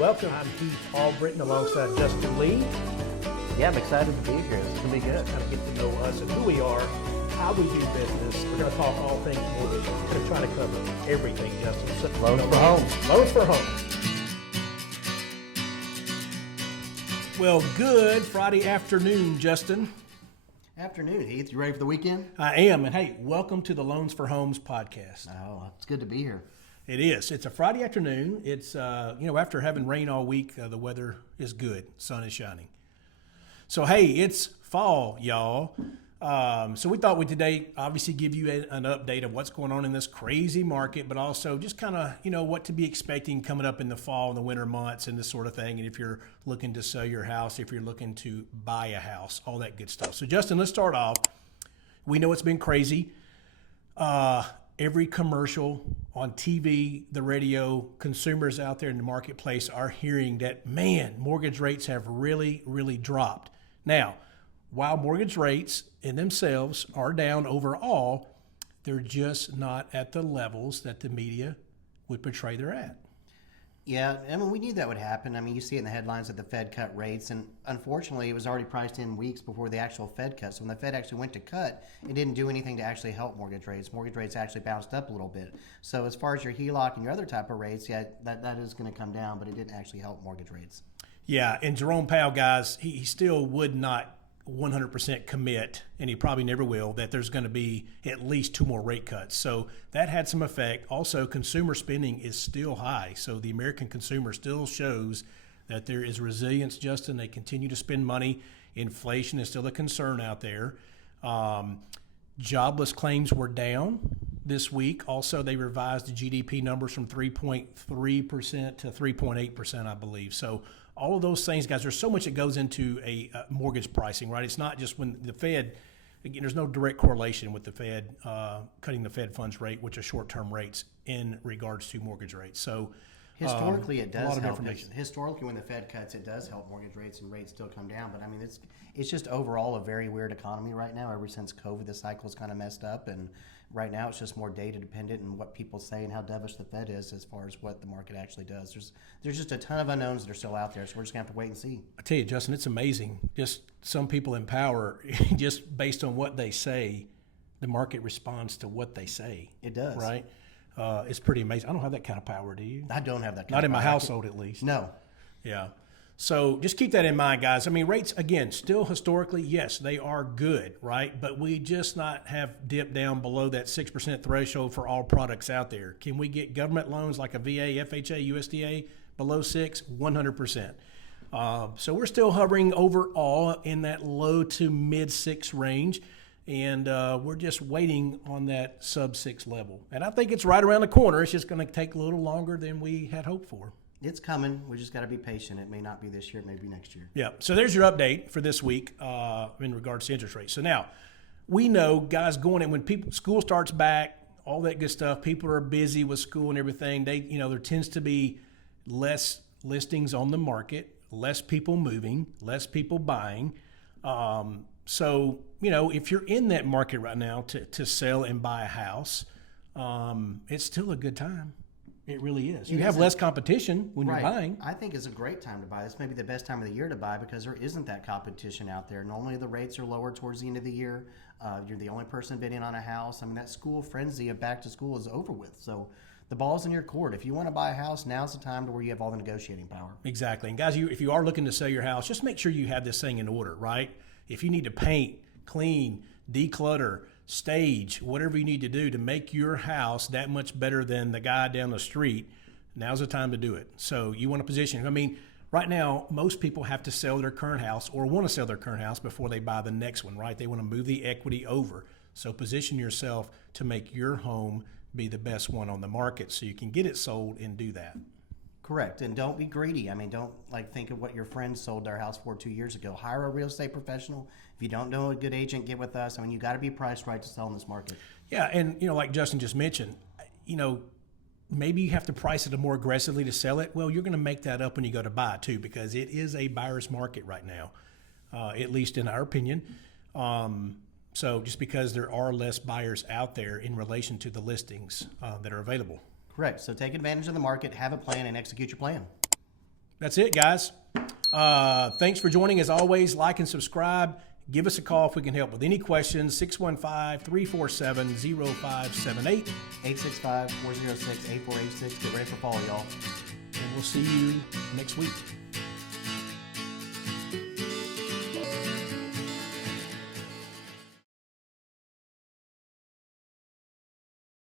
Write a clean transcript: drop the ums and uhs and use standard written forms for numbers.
welcome. I'm Heath Albritton alongside Justin Lee. Yeah, I'm excited to be here. It's going to be good. Kind of get to know us and who we are, how we do business. We're going to talk all things mortgage. We're going to try to cover everything, Justin. So, Loans for home. Loans for home. Well, good Friday afternoon, Justin. Afternoon, Heath. You ready for the weekend? I am. And hey, welcome to the Loans for Homes podcast. Oh, it's good to be here. It is. It's a Friday afternoon. It's, after having rain all week, the weather is good. Sun is shining. So, hey, it's fall, y'all. So we thought we'd today obviously give you an update of what's going on in this crazy market, but also just kind of, what to be expecting coming up in the fall and the winter months and this sort of thing. And if you're looking to sell your house, if you're looking to buy a house, all that good stuff. So, Justin, let's start off. We know it's been crazy. Every commercial on TV, the radio, consumers out there in the marketplace are hearing that, man, mortgage rates have really, really dropped. Now, while mortgage rates in themselves are down overall, they're just not at the levels that the media would portray they're at. Yeah, I mean, we knew that would happen. I mean, you see it in the headlines that the Fed cut rates, and unfortunately, it was already priced in weeks before the actual Fed cut. So when the Fed actually went to cut, it didn't do anything to actually help mortgage rates. Mortgage rates actually bounced up a little bit. So as far as your HELOC and your other type of rates, yeah, that is going to come down, but it didn't actually help mortgage rates. Yeah, and Jerome Powell, guys, he still would not 100% commit, and he probably never will, that there's going to be at least 2 more rate cuts. So that had some effect. Also, consumer spending is still high. So the American consumer still shows that there is resilience, Justin. They continue to spend money. Inflation is still a concern out there. Jobless claims were down this week. Also, they revised the GDP numbers from 3.3% to 3.8%, I believe. So all of those things, guys, there's so much that goes into a mortgage pricing, right? It's not just when the Fed, again, there's no direct correlation with the Fed cutting the Fed funds rate, which are short-term rates in regards to mortgage rates. So historically, it does a lot of help. information. Historically, when the Fed cuts, it does help mortgage rates, and rates still come down. But I mean, it's just overall a very weird economy right now. Ever since COVID, the cycle's kind of messed up, and right now it's just more data dependent and what people say and how dovish the Fed is as far as what the market actually does. There's just a ton of unknowns that are still out there, so we're just gonna have to wait and see. I tell you, Justin, it's amazing. Just some people in power, just based on what they say, the market responds to what they say. It does, right? It's pretty amazing. I don't have that kind of power, do you? I don't have that kind Not of in my power. household, at least. No. Yeah. So just keep that in mind, guys. I mean, rates, again, still historically, yes, they are good, right? But we just not have dipped down below that 6% threshold for all products out there. Can we get government loans like a VA, FHA, USDA below 6? 100%. So we're still hovering overall in that low to mid 6 range. And we're just waiting on that sub 6 level. And I think it's right around the corner. It's just going to take a little longer than we had hoped for. It's coming. We just got to be patient. It may not be this year. It may be next year. Yeah. So there's your update for this week in regards to interest rates. So now we know, guys, going in when school starts back, all that good stuff. People are busy with school and everything. There tends to be less listings on the market, less people moving, less people buying. So if you're in that market right now to sell and buy a house, it's still a good time. It really is. You have less competition when you're buying. I think it's a great time to buy. This may be the best time of the year to buy because there isn't that competition out there. Normally the rates are lower towards the end of the year. You're the only person bidding on a house. I mean, that school frenzy of back to school is over with. So the ball's in your court. If you want to buy a house, now's the time to where you have all the negotiating power. Exactly. And guys, if you are looking to sell your house, just make sure you have this thing in order, right? If you need to paint, clean, declutter, stage, whatever you need to do to make your house that much better than the guy down the street, now's the time to do it. So you want to position. I mean, right now, most people have to sell their current house or want to sell their current house before they buy the next one, right? They want to move the equity over. So position yourself to make your home be the best one on the market so you can get it sold and do that. Correct. And don't be greedy. I mean, don't think of what your friends sold their house for 2 years ago. Hire a real estate professional. If you don't know a good agent, get with us. I mean, you got to be priced right to sell in this market. Yeah. And, like Justin just mentioned, maybe you have to price it more aggressively to sell it. Well, you're going to make that up when you go to buy too, because it is a buyer's market right now, at least in our opinion. So just because there are less buyers out there in relation to the listings that are available. Correct. So take advantage of the market, have a plan, and execute your plan. That's it, guys. Thanks for joining. As always, like and subscribe. Give us a call if we can help with any questions. 615-347-0578. 865-406-8486. Get ready for fall, y'all. And we'll see you next week.